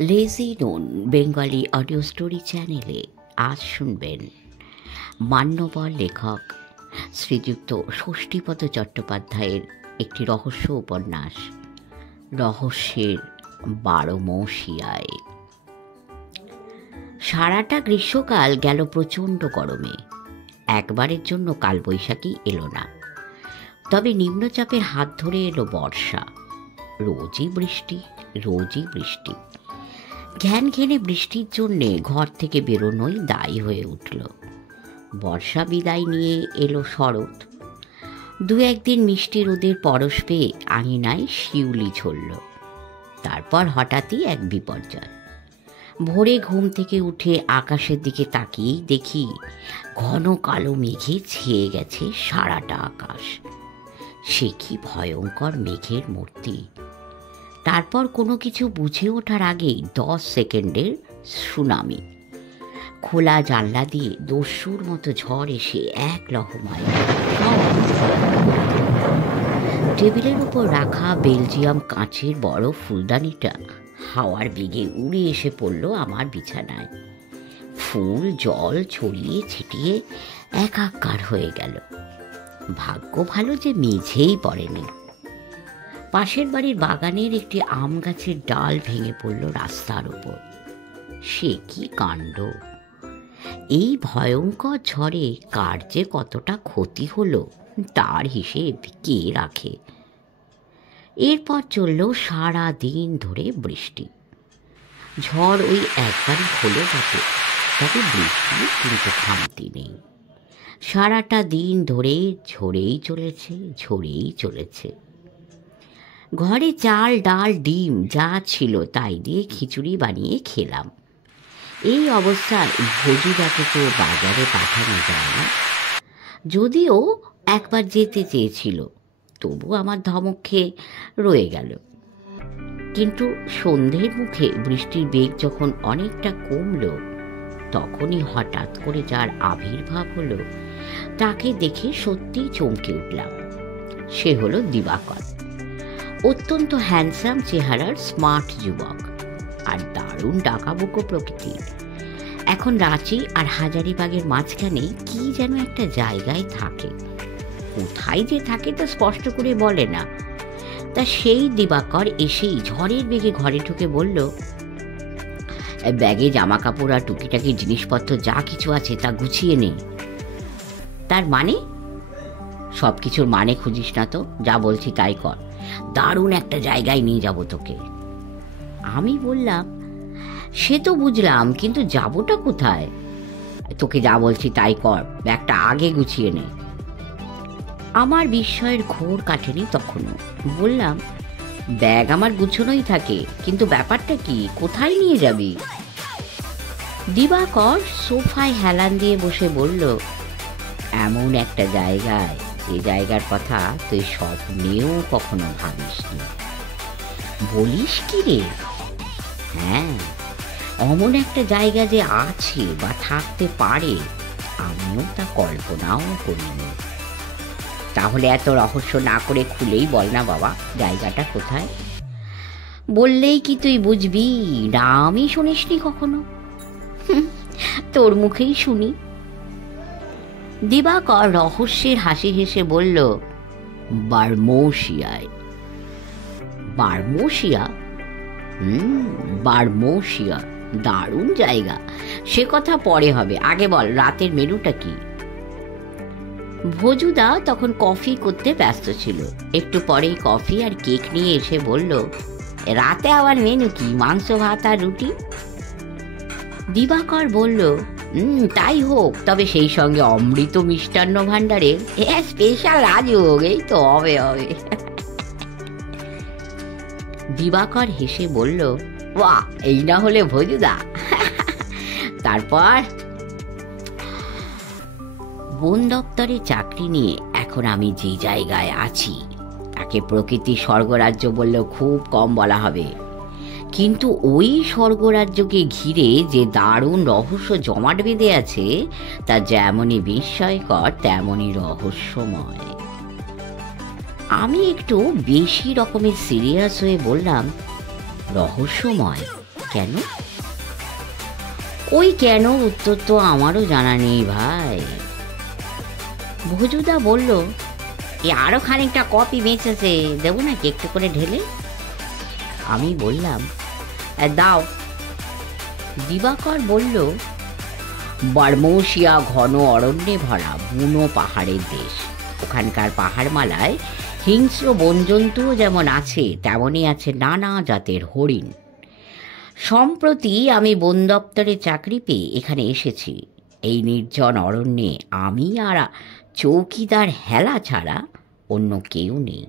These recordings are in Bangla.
লেজি নুন বেঙ্গলি অডিও স্টোরি চ্যানেলে আজ শুনবেন মান্যবর লেখক শ্রীযুক্ত ষষ্ঠীপদ চট্টোপাধ্যায়ের একটি রহস্য উপন্যাস রহস্যের 12 মৌসিয়ায়। সারাটা গ্রীষ্মকাল গেল প্রচণ্ড গরমে। একবারের জন্য কালবৈশাখী এলো না, তবে নিম্নচাপের হাত ধরে এলো বর্ষা। রোজই বৃষ্টি, রোজই বৃষ্টি। ঘ্যান ঘেনে বৃষ্টির জন্যে ঘর থেকে বেরোনোই দায়ী হয়ে উঠল। বর্ষা বিদায় নিয়ে এলো শরৎ। দু একদিন মিষ্টি রোদের পরশ পেয়ে আঙিনায় শিউলি ঝরল। তারপর হঠাৎই এক বিপর্যয়। ভোরে ঘুম থেকে উঠে আকাশের দিকে তাকিয়েই দেখি ঘন কালো মেঘে ছেয়ে গেছে সারাটা আকাশ। সে কি ভয়ঙ্কর মেঘের মূর্তি! তারপর কোনো কিছু বুঝে ওঠার আগেই 10 সেকেন্ডের সুনামি। খোলা জানলা দিয়ে দস্যুর মতো ঝড় এসে এক লহমায় টেবিলের উপর রাখা বেলজিয়াম কাঁচের বড় ফুলদানিটা হাওয়ার বেগে উড়ে এসে পড়ল আমার বিছানায়। ফুল জল ছড়িয়ে ছিটিয়ে একাকার হয়ে গেল। ভাগ্য ভালো যে মেঝেই পড়েনি। পাশের বাড়ির বাগানের একটি আম গাছের ডাল ভেঙে পড়ল রাস্তার উপর। সে কি কাণ্ড! এই ভয়ঙ্কর ঝড়ে কার যে কতটা ক্ষতি হলো তার হিসেব কে রাখে। এরপর চলল সারা দিন ধরে বৃষ্টি। ঝড় ওই একবারই হলো বটে, তবে বৃষ্টি কিন্তু থামতি নেই। সারাটা দিন ধরে ঝরেই চলেছে, ঝরেই চলেছে। ঘরে চাল ডাল ডিম যা ছিল তাই দিয়ে খিচুড়ি বানিয়ে খেলাম। এই অবস্থায় ভোজুদাকে তো বাজারে পাঠানো যায় না। যদিও একবার যেতে চেয়েছিল, তবু আমার ধমক খেয়ে রয়ে গেল। কিন্তু সন্ধ্যের মুখে বৃষ্টির বেগ যখন অনেকটা কমল, তখনই হঠাৎ করে যার আবির্ভাব হলো তাকে দেখে সত্যিই চমকে উঠলাম। সে হলো দিবাকর। অত্যন্ত হ্যান্ডসাম চেহারার স্মার্ট যুবক, আর দারুণ ডাকাবুকো প্রকৃতির। এখন রাঁচি আর হাজারিবাগের মাঝখানে কি যেন একটা জায়গায় থাকে। কোথায় যে থাকে তা স্পষ্ট করে বলে না। তা সেই দিবাকর এসেই ঝড়ের বেগে ঘরে ঢুকে বলল, ব্যাগে জামা কাপড় আর টুকিটাকি জিনিসপত্র যা কিছু আছে তা গুছিয়ে নে। তার মানে? সব কিছুর মানে খুঁজিস না তো, যা বলছি তাই কর। দারুণ একটা জায়গায় নিয়ে যাব তোকে। আমি বললাম, সে তো বুঝলাম, কিন্তু যাবোটা কোথায়? তোকে যা বলছি তাই কর, ব্যাগটা আগে গুছিয়ে নে। আমার বিস্ময়ের ঘোর কাটেনি তখনও। বললাম, ব্যাগ আমার গুছানোই থাকে, কিন্তু ব্যাপারটা কি, কোথায় নিয়ে যাবি? দিবাকর সোফায় হেলান দিয়ে বসে বলল, এমন একটা জায়গায় যে জায়গার কথা তুই স্বপ্নেও কখনো ভাবিসনি। বলিস কি রে? হ্যাঁ, অমন একটা জায়গা যে আছে বা থাকতে পারে আমিও তা কল্পনাও করিনি। তাহলে এত রহস্য না করে খুলেই বল না বাবা, জায়গাটা কোথায়? বললেই কি তুই বুঝবি? নামই শুনিসনি কখনো? তোর মুখেই শুনি। দিবাকর রহস্যের হাসি হেসে বলল, বারমৌসিয়ায়। বারমৌসিয়া? বারমৌসিয়া দারুণ জায়গা। সে কথা পরে হবে, আগে বল রাতের মেনুটা কি? ভোজুদা তখন কফি করতে ব্যস্ত ছিল। একটু পরেই কফি আর কেক নিয়ে এসে বলল, রাতে আবার মেনু কি? মাংস ভাত আর রুটি। দিবাকর বলল, তাই হোক, তবে সেই সঙ্গে অমৃত মিষ্টান্ন ভাণ্ডারের স্পেশাল রাজভোগ। এই তো হবে হবে। দিবাকর হেসে বলল, বাহ, এই না হলে ভোজুদা। তারপর বন দপ্তরে চাকরি নিয়ে এখন আমি যে জায়গায় আছি তাকে প্রকৃতির স্বর্গরাজ্য বললেও খুব কম বলা হবে। কিন্তু ওই স্বর্গরাজ্যকে ঘিরে যে দারুণ রহস্য জমাট বেঁধে আছে তা যেমনই বিস্ময়কর তেমনই রহস্যময়। আমি একটু বেশি রকমের সিরিয়াস হয়ে বললাম, রহস্যময়? কেন? ওই কেন উত্তর তো আমারও জানা নেই ভাই। ভজুদা বলল, আরো খানিকটা কফি বেঁচেছে, দেবো নাকি একটু করে ঢেলে? আমি বললাম, দাও। দিবাকর বলল, বারমৌসিয়া ঘন অরণ্যে ভরা বুনো পাহাড়ের দেশ। ওখানকার পাহাড়মালায় হিংস্র বনজন্তুও যেমন আছে, তেমনই আছে নানা জাতের হরিণ। সম্প্রতি আমি বন দপ্তরে চাকরি পেয়ে এখানে এসেছি। এই নির্জন অরণ্যে আমি আর চৌকিদার হেলা ছাড়া অন্য কেউ নেই।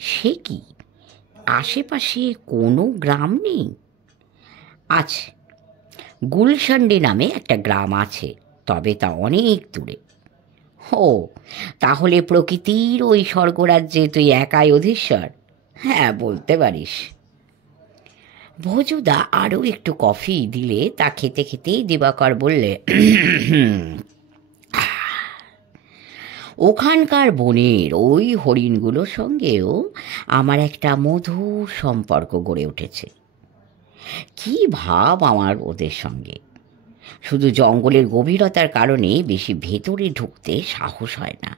সে কি, আশেপাশে কোনো গ্রাম নেই? আছে, গুলশান্ডি নামে একটা গ্রাম আছে, তবে তা অনেক দূরে। ও, তাহলে প্রকৃতির ওই স্বর্গরাজ্যে তুই একাই অধীশ্বর? হ্যাঁ, বলতে পারিস। ভজুদা আরও একটু কফি দিলে তা খেতে খেতেই দিবাকর বললে, ওখানকার বনের ওই হরিণগুলোর সঙ্গেও আমার একটা মধুর সম্পর্ক গড়ে উঠেছে। কি ভাব আমার ওদের সঙ্গে! শুধু জঙ্গলের গভীরতার কারণে বেশি ভেতরে ঢুকতে সাহস হয় না।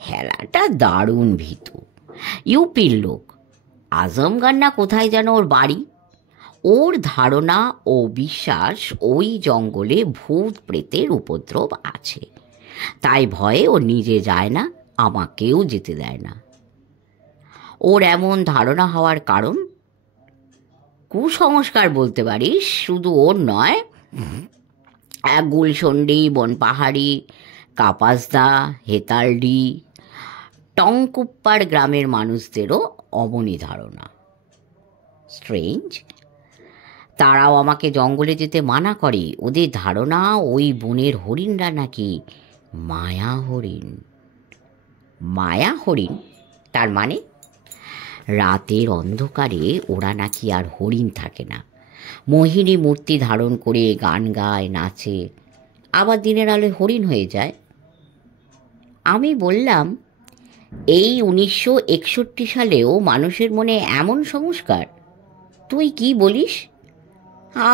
হেলাটা দারুণ ভীতু, ইউপির লোক। আজমগড় না কোথায় যেন ওর বাড়ি। ওর ধারণা ও বিশ্বাস ওই জঙ্গলে ভূত প্রেতের উপদ্রব আছে, তাই ভয়ে ও নিজে যায় না, আমাকেও যেতে দেয় না। ওর এমন ধারণা হওয়ার কারণ কুসংস্কার বলতে পারিস। শুধু ওর নয়, গুলশন্ডি, বনপাহাড়ি, কাপাসদা, হেতালডি, টংকুপ্পার গ্রামের মানুষদেরও অমনি ধারণা। স্ট্রেঞ্জ। তারাও আমাকে জঙ্গলে যেতে মানা করে। ওদের ধারণা ওই বনের হরিণরা নাকি মায়া হরিণ। মায়া হরিণ? তার মানে? রাতের অন্ধকারে ওরা নাকি আর হরিণ থাকে না, মোহিনী মূর্তি ধারণ করে গান গায়, নাচে, আবার দিনের আলোয় হরিণ হয়ে যায়। আমি বললাম, এই 1961 সালেও মানুষের মনে এমন সংস্কার? তুই কি বলিস?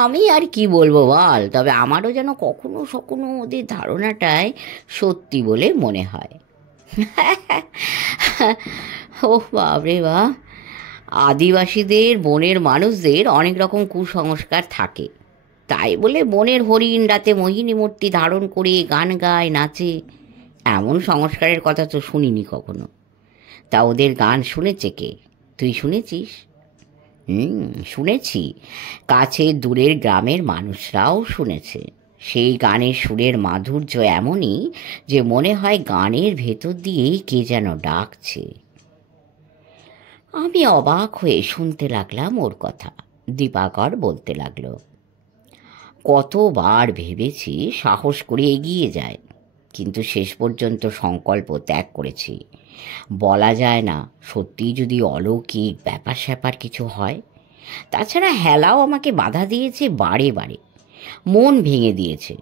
আমি আর কি বলবো বল, তবে আমারও যেন কখনো কখনো ওদের ধারণাটাই সত্যি বলে মনে হয়। ও বাবরে বাপ! আদিবাসীদের, বনের মানুষদের অনেক রকম কুসংস্কার থাকে, তাই বলে বনের হরিণ রাতে মোহিনী মূর্তি ধারণ করে গান গায়, নাচে, এমন সংস্কারের কথা তো শুনিনি কখনো। তা ওদের গান শুনেছে কে? তুই শুনেছিস? শুনেছি। কাছে দূরের গ্রামের মানুষরাও শুনেছে। সেই গানের সুরের মাধুর্য এমনই যে মনে হয় গানের ভেতর দিয়েই কে যেন ডাকছে। আমি অবাক হয়ে শুনতে লাগলাম ওর কথা। দিবাকর বলতে লাগলো, কতবার ভেবেছি সাহস করে এগিয়ে যায়, কিন্তু শেষ পর্যন্ত সংকল্প ত্যাগ করেছি। বলা যায় না, সত্যি যদি অলৌকিক ব্যাপার স্যাপার কিছু হয়। তাছাড়া হেলাও আমাকে বাধা দিয়েছে বারে বারে, মন ভেঙে দিয়েছে।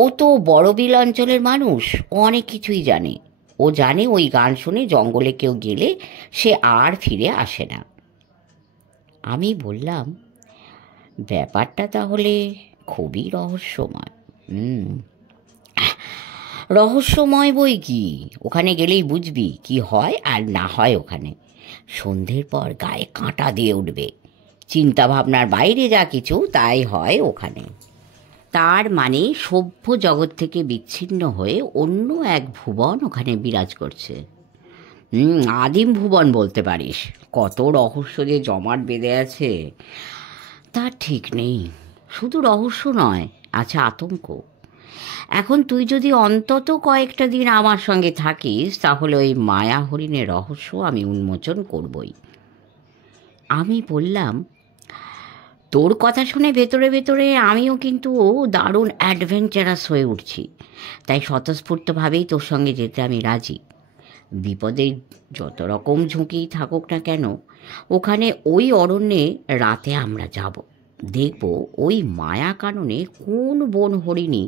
ও তো বড়বিল অঞ্চলের মানুষ, অনেক কিছুই জানে। ও জানে ওই গান শুনে জঙ্গলে কেউ গেলে সে আর ফিরে আসে না। আমি বললাম, ব্যাপারটা তাহলে খুবই রহস্যময়। রহস্যময় বই কি, ওখানে গেলেই বুঝবি কি হয় আর না হয়। ওখানে সন্ধ্যের পর গায়ে কাঁটা দিয়ে উঠবে। চিন্তা ভাবনার বাইরে যা কিছু তাই হয় ওখানে। তার মানে সভ্য জগৎ থেকে বিচ্ছিন্ন হয়ে অন্য এক ভুবন ওখানে বিরাজ করছে। আদিম ভুবন বলতে পারিস। কত রহস্য যে জমাট বেঁধে আছে তা ঠিক নেই। শুধু রহস্য নয়, আছে আতঙ্ক। এখন তুই যদি অন্তত কয়েকটা দিন আমার সঙ্গে থাকিস, তাহলে ওই মায়া হরিণের রহস্য আমি উন্মোচন করবই। আমি বললাম, তোর কথা শুনে ভেতরে ভেতরে আমিও কিন্তু দারুণ অ্যাডভেঞ্চারাস হয়ে উঠছি, তাই স্বতঃস্ফূর্তভাবেই তোর সঙ্গে যেতে আমি রাজি। বিপদের যত রকম ঝুঁকি থাকুক না কেন, ওখানে ওই অরণ্যে রাতে আমরা যাব, দেখব ওই মায়া কাননে কোন বন হরিণী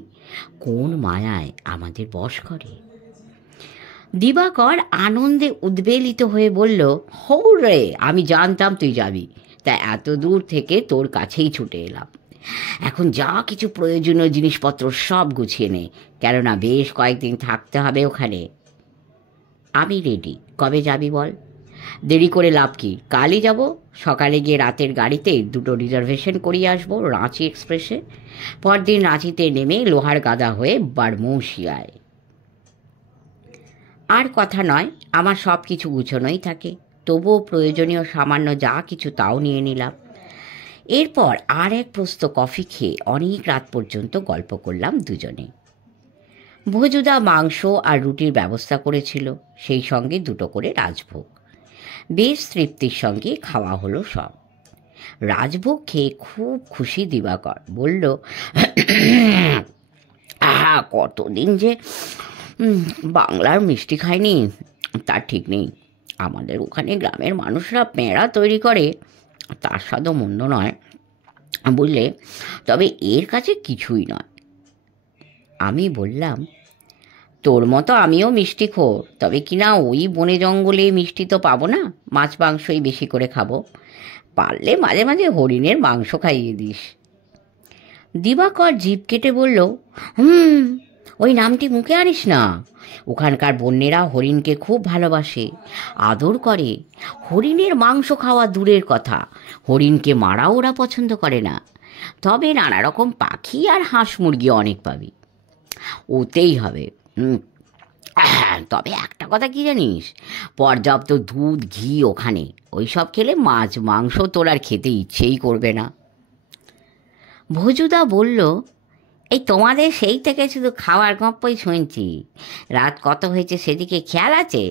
কোন মায়ায় আমাদের বশ করে। দিবাকর আনন্দে উদ্বেলিত হয়ে বলল, হৌরে, আমি জানতাম তুই যাবি, তাই এত দূর থেকে তোর কাছেই ছুটে এলাম। এখন যা কিছু প্রয়োজনীয় জিনিসপত্র সব গুছিয়ে নে, কেননা বেশ কয়েকদিন থাকতে হবে ওখানে। আমি রেডি, কবে যাবি বল? দেরি করে লাভ কি, কালই যাব। সকালে গিয়ে রাতের গাড়িতে 2টো রিজার্ভেশন করিয়ে আসবো রাঁচি এক্সপ্রেসে। পরদিন রাঁচিতে নেমে লোহার গাদা হয়ে বারমৌশিয়ায়। আর কথা নয়, আমার সব কিছু গুছানোই থাকে, তবুও প্রয়োজনীয় সামান্য যা কিছু তাও নিয়ে নিলাম। এরপর আর এক প্রস্ত কফি খেয়ে অনেক রাত পর্যন্ত গল্প করলাম দুজনে। ভোজুদা মাংস আর রুটির ব্যবস্থা করেছিল, সেই সঙ্গে 2টো করে রাজভোগ। বেশ তৃপ্তির সঙ্গে খাওয়া হলো সব। রাজভোগ খেয়ে খুব খুশি দিবাকর, বলল, আহা, কতদিন যে বাংলার মিষ্টি খায়নি তার ঠিক নেই। আমাদের ওখানে গ্রামের মানুষরা পেঁড়া তৈরি করে, তার স্বাদও মন্দ নয় বুঝলে, তবে এর কাছে কিছুই নয়। আমি বললাম, তোর মতো আমিও মিষ্টি খোর, তবে কিনা ওই বনে জঙ্গলে মিষ্টি তো পাবো না, মাছ মাংসই বেশি করে খাবো। পারলে মাঝে মাঝে হরিণের মাংস খাইয়ে দিস। দিবাকর জিভ কেটে বলল, ওই নামটি মুখে আনিস না। ওখানকার বন্যেরা হরিণকে খুব ভালোবাসে, আদর করে। হরিণের মাংস খাওয়া দূরের কথা, হরিণকে মারাও ওরা পছন্দ করে না। তবে নানা রকম পাখি আর হাঁস মুরগি অনেক পাবি, ওতেই হবে। তবে একটা কথা কি জানিস, পর্যাপ্ত দুধ ঘি ওখানে, ওইসব খেলে মাছ মাংস তোর আর খেতে ইচ্ছেই করবে না। ভোজুদা বলল, এই তোমাদের সেই থেকে শুধু খাওয়ার গপ্পই শুনছি, রাত কত হয়েছে সেদিকে খেয়াল আছে?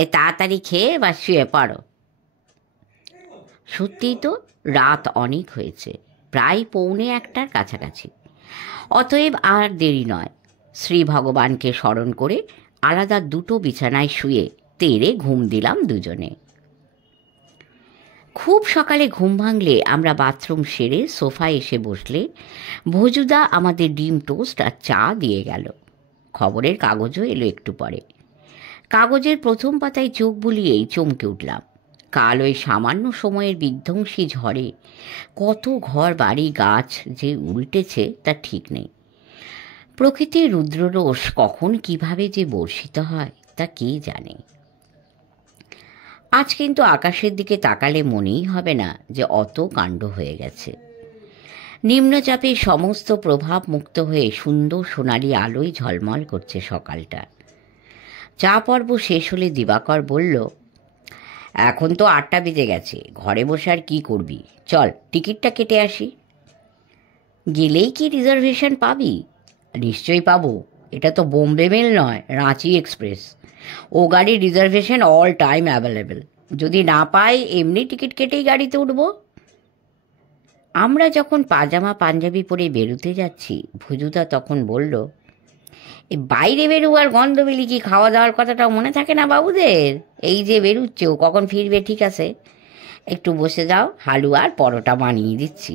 এই তাড়াতাড়ি খেয়ে বা শুয়ে পড়ো। সত্যিই তো রাত অনেক হয়েছে, প্রায় 1:45টার কাছাকাছি। অতএব আর দেরি নয়, শ্রী ভগবানকে স্মরণ করে আলাদা 2টো বিছানায় শুয়ে তেড়ে ঘুম দিলাম দুজনে। খুব সকালে ঘুম ভাঙলে আমরা বাথরুম সেরে সোফায় এসে বসলে ভোজুদা আমাদের ডিম টোস্ট আর চা দিয়ে গেল। খবরের কাগজও এলো একটু পরে। কাগজের প্রথম পাতায় চোখ বুলিয়েই চমকে উঠলাম। কাল ওই সামান্য সময়ের বিধ্বংসী ঝড়ে কত ঘর বাড়ি গাছ যে উল্টেছে তা ঠিক নেই। প্রকৃতির রুদ্ররোষ কখন কিভাবে যে বর্ষিত হয় তা কে জানে। আজ কিন্তু আকাশের দিকে তাকালে মনেই হবে না যে অত কাণ্ড হয়ে গেছে। নিম্নচাপে সমস্ত প্রভাব মুক্ত হয়ে সুন্দর সোনালি আলোয় ঝলমল করছে সকালটা। চা পর্ব শেষ হলে দিবাকর বলল, এখন তো 8টা বেজে গেছে, ঘরে বসে আর কী করবি, চল টিকিটটা কেটে আসি। গেলেই কি রিজার্ভেশন পাবি? নিশ্চয়ই পাবো, এটা তো বোম্বে মেল নয়, রাঁচি এক্সপ্রেস। ও গাড়ির রিজার্ভেশন অল টাইম অ্যাভেলেবেল। যদি না পাই এমনি টিকিট কেটেই গাড়িতে উঠব। আমরা যখন পাজামা পাঞ্জাবি পরে বেরোতে যাচ্ছি, ভুজুদা তখন বলল, এই বাইরে বেরোবার গন্ধ পেলে কি খাওয়া দাওয়ার কথাটাও মনে থাকে না বাবুদের? এই যে বেরুচ্ছ, কখন ফিরবে ঠিক আছে? একটু বসে যাও, হালুয়া আর পরোটা বানিয়ে দিচ্ছি।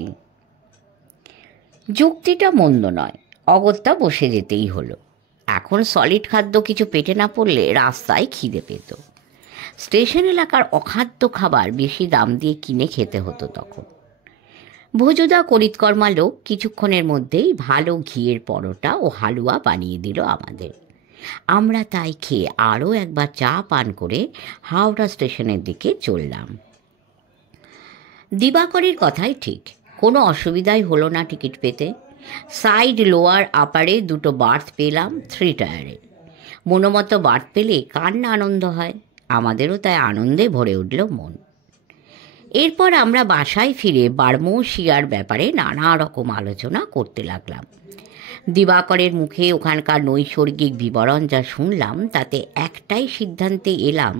যুক্তিটা মন্দ নয়, অগত্যা বসে যেতেই হলো। এখন সলিড খাদ্য কিছু পেটে না পড়লে রাস্তায় খিদে পেত। স্টেশন এলাকার অখাদ্য খাবার বেশি দাম দিয়ে কিনে খেতে হতো তখন। ভোজুদা করিতকর্মা লোক, কিছুক্ষণের মধ্যেই ভালো ঘিয়ের পরোটা ও হালুয়া বানিয়ে দিল আমাদের। আমরা তাই খেয়ে আরও একবার চা পান করে হাওড়া স্টেশনের দিকে চললাম। দিবাকরের কথাই ঠিক, কোনো অসুবিধাই হলো না টিকিট পেতে। সাইড লোয়ার আপারে 2টো বার্থ পেলাম 3 টায়ারে। মনোমতো বার্থ পেলে কার না আনন্দ হয়, আমাদেরও তাই আনন্দে ভরে উঠল মন। এরপর আমরা বাসায় ফিরে বারমৌশিয়ার ব্যাপারে নানা রকম আলোচনা করতে লাগলাম। দিবাকরের মুখে ওখানকার নৈসর্গিক বিবরণ যা শুনলাম, তাতে একটাই সিদ্ধান্তে এলাম,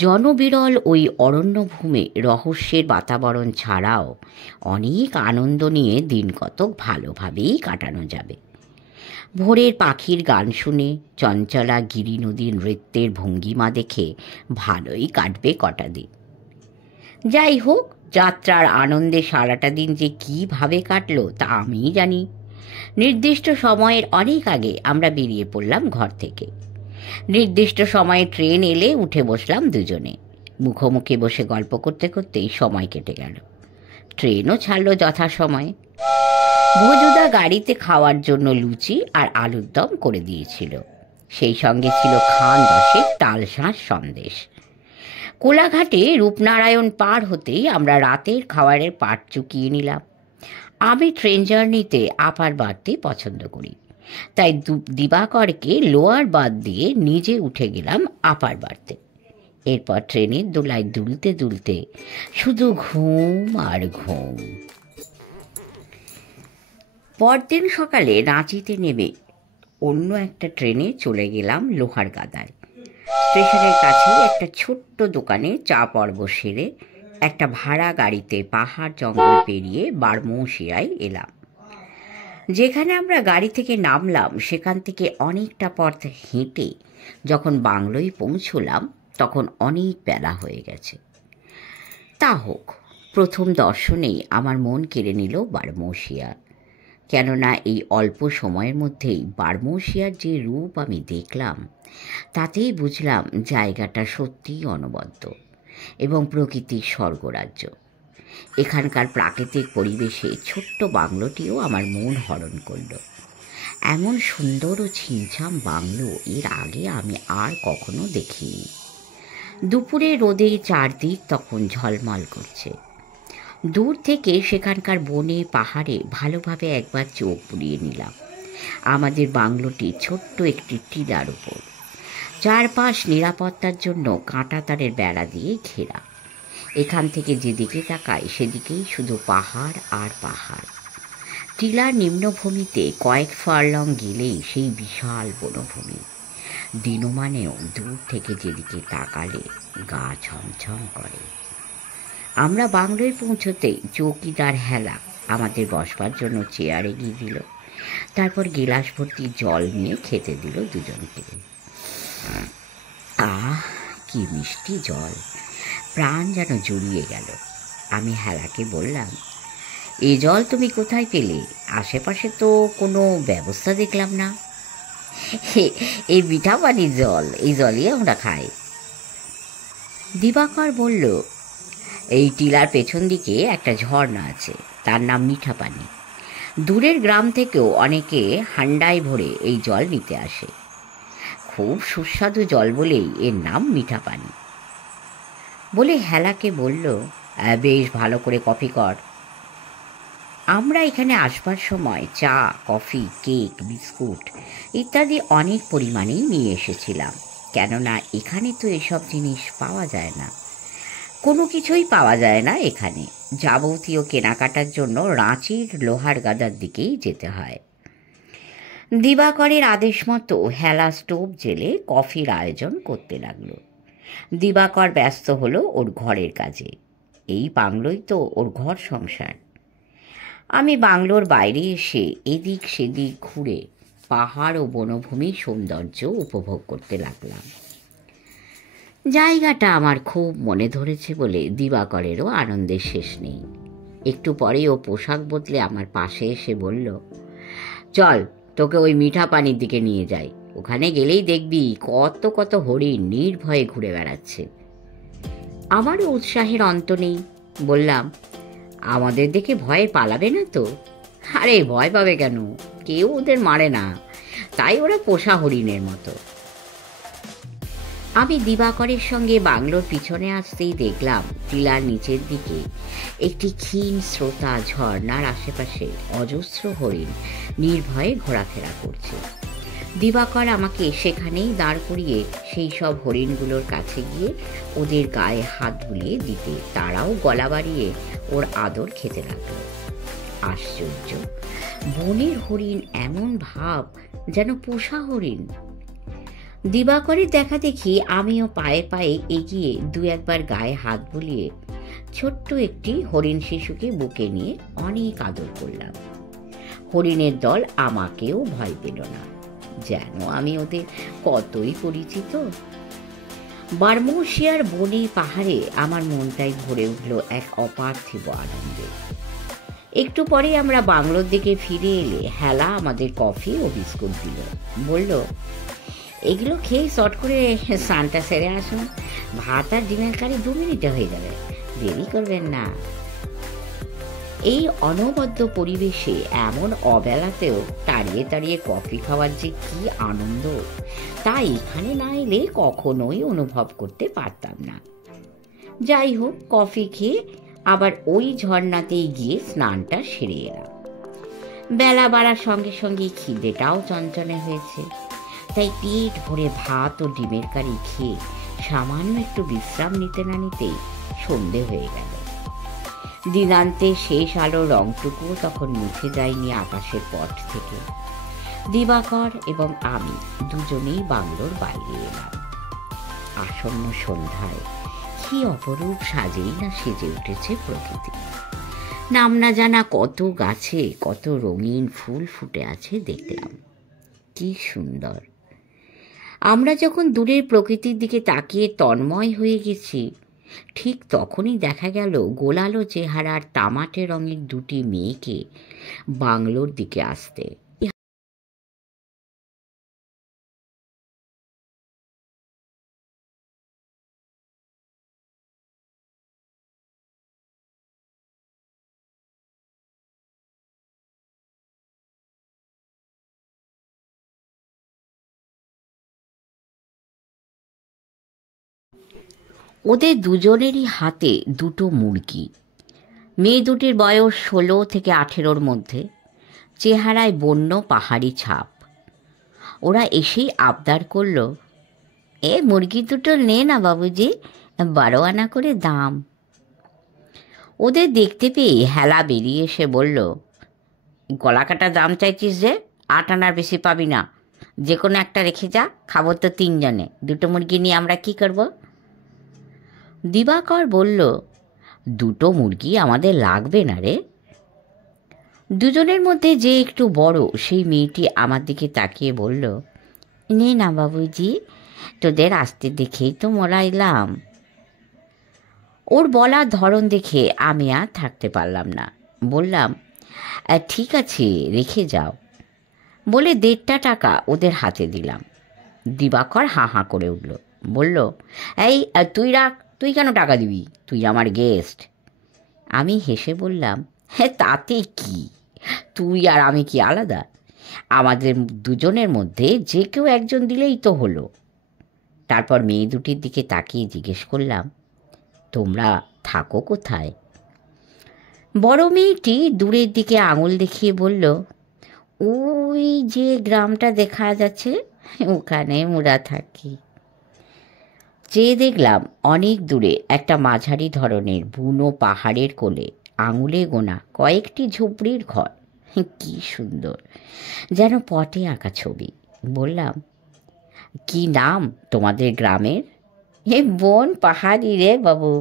জনবিরল ওই অরণ্যভূমে রহস্যের বাতাবরণ ছাড়াও অনেক আনন্দ নিয়ে দিন কতক ভালোভাবেই কাটানো যাবে। ভোরের পাখির গান শুনে, চঞ্চলা গিরি নদীর নৃত্যের ভঙ্গিমা দেখে ভালোই কাটবে কটা দিন। যাই হোক, যাত্রার আনন্দে সারাটা দিন যে কীভাবে কাটলো তা আমিই জানি। নির্দিষ্ট সময়ের অনেক আগে আমরা বেরিয়ে পড়লাম ঘর থেকে। নির্দিষ্ট সময়ে ট্রেন এলে উঠে বসলাম দুজনে। মুখোমুখি বসে গল্প করতে করতেই সময় কেটে গেল। ট্রেনও ছাড়লো যথাসময়ে। ভজুদা গাড়িতে খাওয়ার জন্য লুচি আর আলুর দম করে দিয়েছিল, সেই সঙ্গে ছিল খান 10 তালশাঁস সন্দেশ। কোলাঘাটে রূপনারায়ণ পার হতেই আমরা রাতের খাবারের পাট চুকিয়ে নিলাম। আমি ট্রেন জার্নিতে আপার বাড়তে পছন্দ করি, তাই দিবাকরকে লোয়ার বাদ দিয়ে নিজে উঠে গেলাম আপার বাড়তে। এরপর ট্রেনের দোলায় দুলতে দুলতে শুধু ঘুম আর ঘুম। পরদিন সকালে রাঁচিতে নেমে অন্য একটা ট্রেনে চলে গেলাম লোহারগাদায়। স্টেশনের কাছেই একটা ছোট্ট দোকানে চা পর্ব সেরে একটা ভাড়া গাড়িতে পাহাড় জঙ্গল পেরিয়ে বারমৌশিয়ায় এলাম। যেখানে আমরা গাড়ি থেকে নামলাম সেখান থেকে অনেকটা পথ হেঁটে যখন বাংলোয় পৌঁছলাম তখন অনেক বেলা হয়ে গেছে। তা হোক, প্রথম দর্শনেই আমার মন কেড়ে নিল বারমৌশিয়া। কেননা এই অল্প সময়ের মধ্যেই বারমৌশিয়ার যে রূপ আমি দেখলাম তাতেই বুঝলাম জায়গাটা সত্যিই অনবদ্য এবং প্রকৃতির স্বর্গরাজ্য। এখানকার প্রাকৃতিক পরিবেশে ছোট্ট বাংলোটিও আমার মন হরণ করল। এমন সুন্দর ও ছিমছাম বাংলো এর আগে আমি আর কখনো দেখিনি। দুপুরে রোদে চারদিক তখন ঝলমল করছে। দূর থেকে সেখানকার বনে পাহাড়ে ভালোভাবে একবার চোখ বুলিয়ে নিলাম। আমাদের বাংলোটি ছোট্ট একটি টিলার উপর, চারপাশ নিরাপত্তার জন্য কাঁটা তারের বেড়া দিয়ে ঘেরা। এখান থেকে যেদিকে তাকাই সেদিকেই শুধু পাহাড় আর পাহাড়। টিলার নিম্নভূমিতে কয়েক ফারলং গেলেই সেই বিশাল বনভূমি। দিনমানেও দূর থেকে যেদিকে তাকালে গা ছমছম করে। আমরা বাংলোয় পৌঁছতেই চৌকিদার হেলা আমাদের বসবার জন্য চেয়ার এগিয়ে দিল। তারপর গিলাস ভর্তি জল নিয়ে খেতে দিল দুজনকে। আহ, কি মিষ্টি জল! প্রাণ যেন জুড়িয়ে গেল। আমি হেলাকে বললাম, এই জল তুমি কোথায় পেলে? আশেপাশে তো কোনো ব্যবস্থা দেখলাম না। এই মিঠা পানির জল, এই জলই আমরা খাই। দিবাকর বলল, এই টিলার পেছন দিকে একটা ঝর্ণা আছে, তার নাম মিঠা পানি। দূরের গ্রাম থেকেও অনেকে হান্ডায় ভরে এই জল নিতে আসে। খুব সুস্বাদু জল বলেই এর নাম মিঠা পানি। বলে হেলাকে বলল, বেশ ভালো করে কফি কর। আমরা এখানে আসবার সময় চা, কফি, কেক, বিস্কুট ইত্যাদি অনেক পরিমাণেই নিয়ে এসেছিলাম, কেননা এখানে তো এসব জিনিস পাওয়া যায় না। কোনো কিছুই পাওয়া যায় না এখানে। যাবতীয় কেনাকাটার জন্য রাঁচির লোহারগাদার দিকেই যেতে হয়। দিবাকরের আদেশ মতো হেলা স্টোভ জেলে কফির আয়োজন করতে লাগলো। দিবাকর ব্যস্ত হলো ওর ঘরের কাজে। এই বাংলোই তো ওর ঘর সংসার। আমি বাংলোর বাইরে এসে এদিক সেদিক ঘুরে পাহাড় ও বনভূমির সৌন্দর্য উপভোগ করতে লাগলাম। জায়গাটা আমার খুব মনে ধরেছে বলে দিবাকরেরও আনন্দের শেষ নেই। একটু পরে ও পোশাক বদলে আমার পাশে এসে বলল, চল তোকে ওই মিঠা পানির দিকে নিয়ে যাই। ওখানে গেলেই দেখবি কত কত হরিণ নির্ভয়ে ঘুরে বেড়াচ্ছে। আমারও উৎসাহের অন্ত নেই। বললাম, আমাদের দেখে ভয়ে পালাবে না তো? আরে ভয় পাবে কেন, কেউ ওদের মারে না, তাই ওরা পোষা হরিণের মতো। আমি দিবাকরের সঙ্গে বাংলোর পিছনে আসতেই দেখলাম টিলার নিচের দিকে একটি ক্ষীণ স্রোতা ঝর্ণার আশেপাশে অজস্র হরিণ নির্ভয়ে ঘোরাফেরা করছে। দিবাকর আমাকে সেখানেই দাঁড় করিয়ে সেই সব হরিণগুলোর কাছে গিয়ে ওদের গায়ে হাত বুলিয়ে দিতে তারাও গলা বাড়িয়ে ওর আদর খেতে লাগলো। আশ্চর্য, বনের হরিণ এমন ভাব যেন পোষা হরিণ। দিবাকরের দেখা দেখি আমিও পায়ে পায়ে এগিয়ে দু একবার গায়ে হাত বুলিয়ে ছোট্ট একটি হরিণ শিশুকে বুকে নিয়ে অনেক আদর করলাম। হরিণের দল আমাকেও ভয় পেল না, যেন আমি ওদের কতই পরিচিত। বারমৌশিয়ার বনে পাহাড়ে আমার মনটাই ভরে উঠল এক অপার্থিব আনন্দে। একটু পরে আমরা বাংলোর দিকে ফিরে এলে হেলা আমাদের কফি ও বিস্কুট দিল। বলল, এগুলো খেয়ে শর্ট করে স্নানটা সেরে আসুন, ভাত আর ডিনার কারি 2 মিনিটে হয়ে যাবে, দেরি করবেন না। এই অনবদ্য পরিবেশে এমন অবেলাতেও তাড়িয়ে তাড়িয়ে কফি খাওয়ার যে কি আনন্দ, তা এখানে না এলে কখনোই অনুভব করতে পারতাম না। যাই হোক, কফি খেয়ে আবার ওই ঝর্ণাতেই গিয়ে স্নানটা সেরে এলাম। বেলা বাড়ার সঙ্গে সঙ্গে খিদেটাও চঞ্চনে হয়েছে, তাই পেট ভরে ভাত ও ডিমের কারি খেয়ে সামান্য একটু বিশ্রাম নিতে না নিতেই সন্ধে হয়ে গেল। দিনান্তে শেষ আলোর রংটুকুও তখন মুছে যায়নি আকাশের পট থেকে। দিবাকর এবং আমি দুজনেই বাংলোর বাইরে এলাম। আসন্ন সন্ধ্যায় কি অপরূপ সাজেই না সেজে উঠেছে প্রকৃতি। নাম না জানা কত গাছে কত রঙিন ফুল ফুটে আছে দেখলাম। কি সুন্দর! আমরা যখন দূরের প্রকৃতির দিকে তাকিয়ে তন্ময় হয়ে গেছি, ঠিক তখনই দেখা গেল গোলালো চেহারার তামাটে রঙের দুটি মেয়েকে বাংলোর দিকে আসতে। ওদের দুজনেরই হাতে দুটো মুরগি। মেয়ে দুটির বয়স 16 থেকে 18-র মধ্যে, চেহারায় বন্য পাহাড়ি ছাপ। ওরা এসেই আবদার করল, এ মুরগি দুটো নে না বাবুজি, 12 আনা করে দাম। ওদের দেখতে পেয়ে হেলা বেরিয়ে এসে বলল, গলা কাটা দাম চাইছিস যে? 8 আনার বেশি পাবি না, যে কোনো একটা রেখে যা, খাবো তো 3 জনে, দুটো মুরগি নিয়ে আমরা কি করব? দিবাকর বলল, দুটো মুরগি আমাদের লাগবে না রে। দুজনের মধ্যে যে একটু বড় সেই মেয়েটি আমার দিকে তাকিয়ে বলল, নে না বাবুজি, তোদের আসতে দেখেই তো মোরা এলাম। ওর বলার ধরন দেখে আমি আর থাকতে পারলাম না। বললাম, ঠিক আছে রেখে যাও, বলে 1.5 টাকা ওদের হাতে দিলাম। দিবাকর হাঁ হাঁ করে উঠল, বলল, এই তুই রাখ, তুই কেন টাকা দিবি? তুই আমার গেস্ট। আমি হেসে বললাম, হ্যাঁ তাতে কি, তুই আর আমি কি আলাদা? আমাদের দুজনের মধ্যে যে কেউ একজন দিলেই তো হলো। তারপর মেয়ে দুটির দিকে তাকিয়ে জিজ্ঞেস করলাম, তোমরা থাকো কোথায়? বড় মেয়েটি দূরের দিকে আঙুল দেখিয়ে বলল, ওই যে গ্রামটা দেখা যাচ্ছে, ওখানে মোরা থাকি। চেয়ে দেখলাম অনেক দূরে একটা মাঝারি ধরনের বুনো পাহাড়ের কোলে আঙুলে গোনা কয়েকটি ঝুপড়ির ঘর। কি সুন্দর, যেন পটে আঁকা ছবি। বললাম, কি নাম তোমাদের গ্রামের? এ বন পাহাড়ি রে বাবু।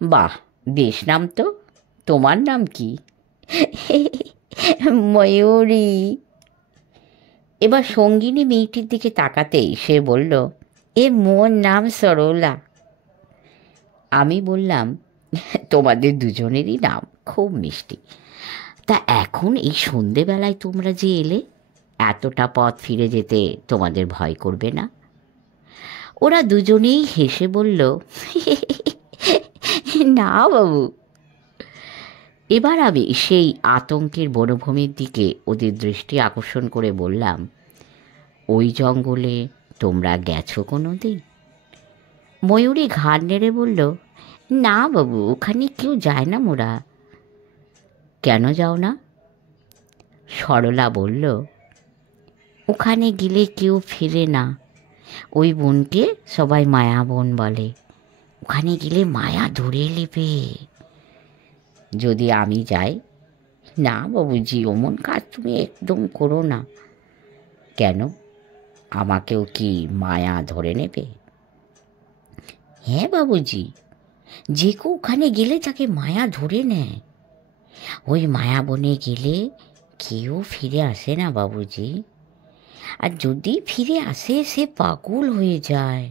বাহ, বেশ নাম তো। তোমার নাম কি? ময়ূরী। এবার সঙ্গিনী মেয়েটির দিকে তাকাতেই সে বলল, এ মোর নাম সরলা। আমি বললাম, তোমাদের দুজনেরই নাম খুব মিষ্টি। তা এখন এই সন্ধেবেলায় তোমরা যে এলে, এতটা পথ ফিরে যেতে তোমাদের ভয় করবে না? ওরা দুজনেই হেসে বলল, না বাবু। এবার আমি সেই আতঙ্কের বনভূমির দিকে ওদের দৃষ্টি আকর্ষণ করে বললাম, ওই জঙ্গলে তোমরা গেছো কোনো দিন? ময়ূরী ঘাড় নেড়ে বলল, না বাবু, ওখানে কেউ যায় না মোরা। কেন যাও না? সরলা বলল, ওখানে গেলে কেউ ফিরে না, ওই বনকে সবাই মায়া বন বলে, ওখানে গেলে মায়া ধরে নেবে। যদি আমি যাই? না বাবুজি, অমন কাজ তুমি একদম করো না। কেন, আমাকেও কি মায়া ধরে নেবে? হ্যাঁ বাবুজি, যে কেউ ওখানে গেলে তাকে মায়া ধরে নেয়। ওই মায়া বনে গেলে কেউ ফিরে আসে না বাবুজি, আর যদি ফিরে আসে সে পাগল হয়ে যায়।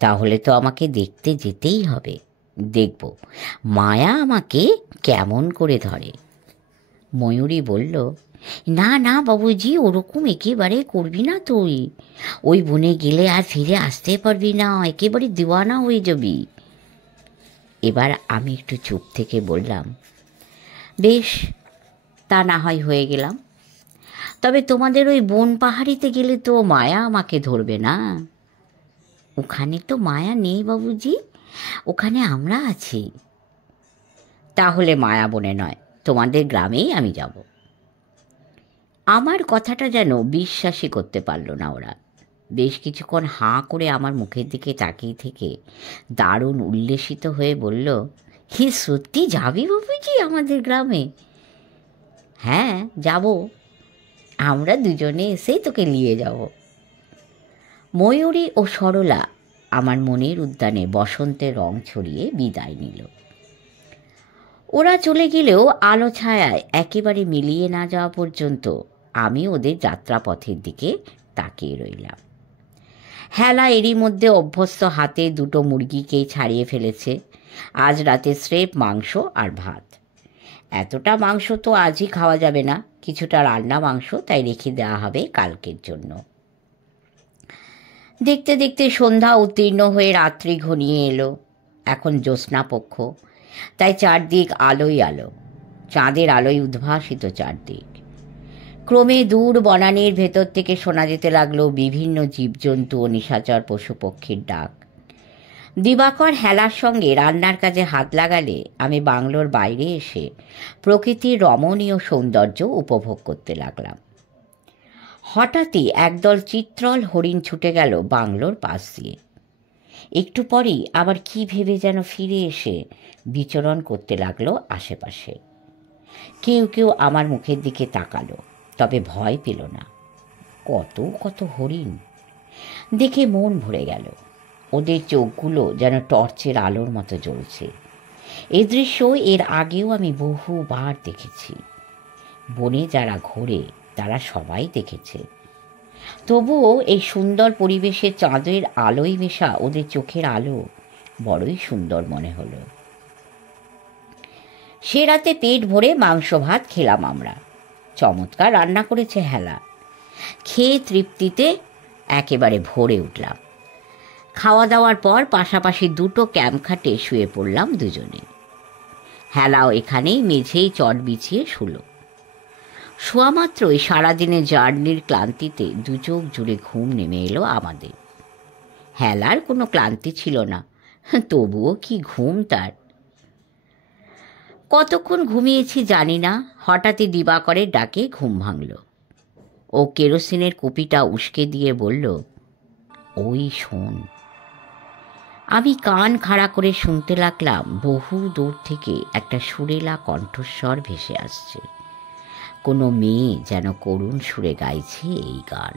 তাহলে তো আমাকে দেখতে যেতেই হবে, দেখব মায়া আমাকে কেমন করে ধরে। ময়ূরী বলল, না না বাবুজি, ওরকম একেবারে করবি না তুই। ওই বনে গেলে আর ফিরে আসতে পারবি না, একেবারে দিওয়ানা হয়ে যাবি। এবার আমি একটু চুপ থেকে বললাম, বেশ, তা না হয় হয়ে গেলাম। তবে তোমাদের ওই বন পাহাড়িতে গেলে তো মায়া আমাকে ধরবে না? ওখানে তো মায়া নেই বাবুজি, ওখানে আমরা আছি। তাহলে মায়া বনে নয়, তোমাদের গ্রামেই আমি যাব। আমার কথাটা যেন বিশ্বাসই করতে পারল না ওরা। বেশ কিছুক্ষণ হাঁ করে আমার মুখের দিকে তাকিয়ে থেকে দারুণ উল্লেসিত হয়ে বলল, হে, সত্যি যাবি বাবুজি আমাদের গ্রামে? হ্যাঁ, যাব। আমরা দুজনে এসেই তোকে নিয়ে যাব। ময়ূরী ও সরলা আমার মনের উদ্যানে বসন্তের রং ছড়িয়ে বিদায় নিল। ওরা চলে গেলেও আলো ছায়ায় একেবারে মিলিয়ে না যাওয়া পর্যন্ত আমি ওদের যাত্রাপথের দিকে তাকিয়ে রইলাম। হেলা এরই মধ্যে অভ্যস্ত হাতে দুটো মুরগিকেই ছাড়িয়ে ফেলেছে। আজ রাতে স্রেফ মাংস আর ভাত। এতটা মাংস তো আজই খাওয়া যাবে না, কিছুটা রান্না মাংস তাই রেখে দেওয়া হবে কালকের জন্য। দেখতে দেখতে সন্ধ্যা উত্তীর্ণ হয়ে রাত্রি ঘনিয়ে এলো। এখন জ্যোৎস্নাপক্ষ, তাই চারদিক আলোই আলো, চাঁদের আলোয় উদ্ভাসিত চারদিক। ক্রমে দূর বনানীর ভেতর থেকে শোনা যেতে লাগলো বিভিন্ন জীবজন্তু ও নিশাচর পশু পক্ষীর ডাক। দিবাকর হেলার সঙ্গে রান্নার কাজে হাত লাগালে আমি বাংলোর বাইরে এসে প্রকৃতির রমণীয় সৌন্দর্য উপভোগ করতে লাগলাম। হঠাৎই একদল চিত্রল হরিণ ছুটে গেল বাংলোর পাশ দিয়ে। একটু পরেই আবার কি ভেবে যেন ফিরে এসে বিচরণ করতে লাগলো আশেপাশে। কেউ কেউ আমার মুখের দিকে তাকালো, তবে ভয় পেল না। কত কত হরিণ দেখে মন ভরে গেল। ওদের চোখগুলো যেন টর্চের আলোর মতো জ্বলছে। এই দৃশ্য এর আগেও আমি বহুবার দেখেছি। বনে যারা ঘোরে তারা সবাই দেখেছে। তবুও এই সুন্দর পরিবেশে চাঁদের আলোয় মেশা ওদের চোখের আলো বড়ই সুন্দর মনে হলো। সে রাতে পেট ভরে মাংস ভাত খেলাম আমরা। চমৎকার রান্না করেছে হেলা। খেয়ে তৃপ্তিতে একেবারে ভরে উঠলাম। খাওয়া দাওয়ার পর পাশাপাশি দুটো ক্যাম্প খাটে শুয়ে পড়লাম দুজনে। হেলাও এখানেই মেঝেই চট বিছিয়ে শুলো। শোয়া মাত্রই সারাদিনের জার্নির ক্লান্তিতে দু চোখ জুড়ে ঘুম নেমে এলো আমাদের। হেলার কোনো ক্লান্তি ছিল না, তবুও কি ঘুম তার! কতক্ষণ ঘুমিয়েছি জানি না, হঠাৎই দিবাকরের ডাকে ঘুম ভাঙল। ও কেরোসিনের কুপিটা উস্কে দিয়ে বলল, ওই শোন। আমি কান খাড়া করে শুনতে লাগলাম বহু দূর থেকে একটা সুরেলা কণ্ঠস্বর ভেসে আসছে। কোনো মেয়ে যেন করুণ সুরে গাইছে এই গান,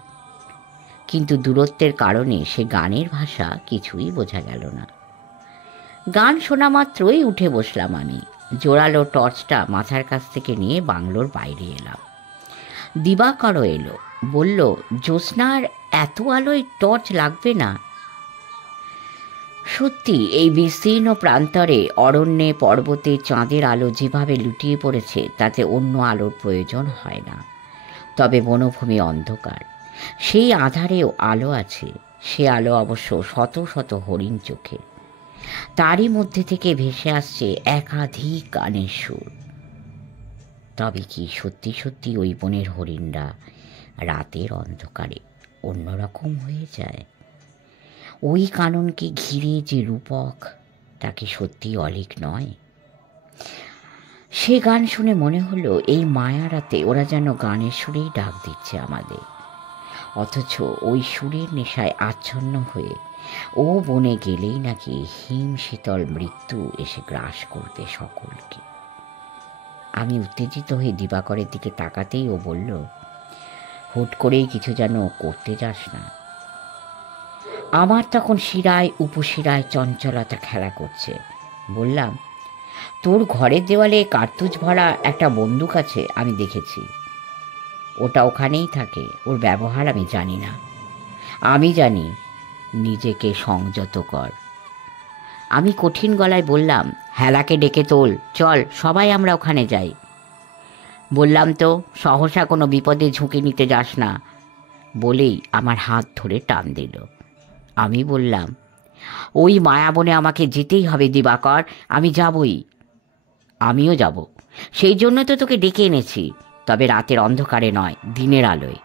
কিন্তু দূরত্বের কারণে সে গানের ভাষা কিছুই বোঝা গেল না। গান শোনা মাত্রই উঠে বসলাম আমি। জোরালো টর্চটা মাথার কাছ থেকে নিয়ে বাংলোর বাইরে এলাম। দিবাকরও এলো, বলল, জ্যোৎস্নার এত আলোয় টর্চ লাগবে না। সত্যি এই বিস্তীর্ণ প্রান্তরে অরণ্যে পর্বতে চাঁদের আলো যেভাবে লুটিয়ে পড়েছে তাতে অন্য আলোর প্রয়োজন হয় না। তবে বনভূমি অন্ধকার, সেই আধারেও আলো আছে। সে আলো অবশ্য শত শত হরিণ চোখে। তারই মধ্যে থেকে ভেসে আসছে একাধিক গানের সুর। তবে কি সত্যি সত্যি ওই বনের হরিণরা রাতের অন্ধকারে অন্যরকম হয়ে যায়? ওই কাননকে ঘিরে যে রূপক, তাকে সত্যি অলীক নয়? সে গান শুনে মনে হলো এই মায়া রাতে ওরা যেন গানের সুরেই ডাক দিচ্ছে আমাদের। অথচ ওই সুরের নেশায় আচ্ছন্ন হয়ে ও বনে গেলেই নাকি হিম শীতল মৃত্যু এসে গ্রাস করবে সকলকে। আমি উত্তেজিত হয়ে দিবাকরের দিকে তাকাতেই ও বলল, হুট করেই কিছু যেন করতে যাস না। আমার তখন শিরায় উপশিরায় চঞ্চলতা খেলা করছে। বললাম, তোর ঘরের দেওয়ালে কার্তুজ ভরা একটা বন্দুক আছে, আমি দেখেছি। ওটা ওখানেই থাকে, ওর ব্যবহার আমি জানি না। আমি জানি, নিজেকে সংযত কর। আমি কঠিন গলায় বললাম, হেলাকে ডেকে তোল, চল সবাই আমরা ওখানে যাই। বললাম তো, সহসা কোনো বিপদে ঝুঁকি নিতে যাস না, বলেই আমার হাত ধরে টান দিল। আমি বললাম, ওই মায়াবনে আমাকে যেতেই হবে দিবাকর, আমি যাবই। আমিও যাব, সেই জন্য তো তোকে ডেকে এনেছি, তবে রাতের অন্ধকারে নয়, দিনের আলোয়।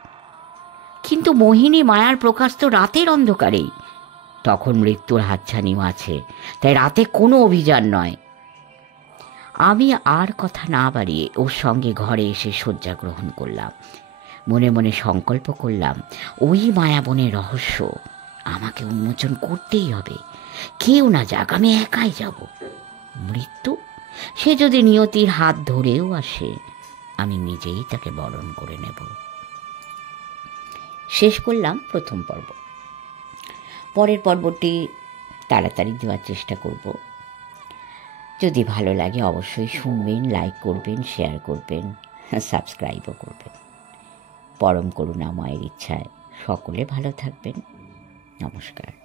কিন্তু মোহিনী মায়ার প্রকাশ তো রাতের অন্ধকারেই। তখন মৃত্যুর হাতছানিও আছে, তাই রাতে কোনো অভিযান নয়। আমি আর কথা না বাড়িয়ে ওর সঙ্গে ঘরে এসে শয্যা গ্রহণ করলাম। মনে মনে সংকল্প করলাম, ওই মায়াবনের রহস্য আমাকে উন্মোচন করতেই হবে। কেউ না যাক, আমি একাই যাব। মৃত্যু, সে যদি নিয়তির হাত ধরেও আসে, আমি নিজেই তাকে বরণ করে নেব। শেষ করলাম প্রথম পর্ব। পরের পর্বটি তাড়াতাড়ি দেওয়ার চেষ্টা করব। যদি ভালো লাগে অবশ্যই শুনবেন, লাইক করবেন, শেয়ার করবেন, সাবস্ক্রাইবও করবেন। পরম করুণাময়ের ইচ্ছায় সকলে ভালো থাকবেন। নমস্কার।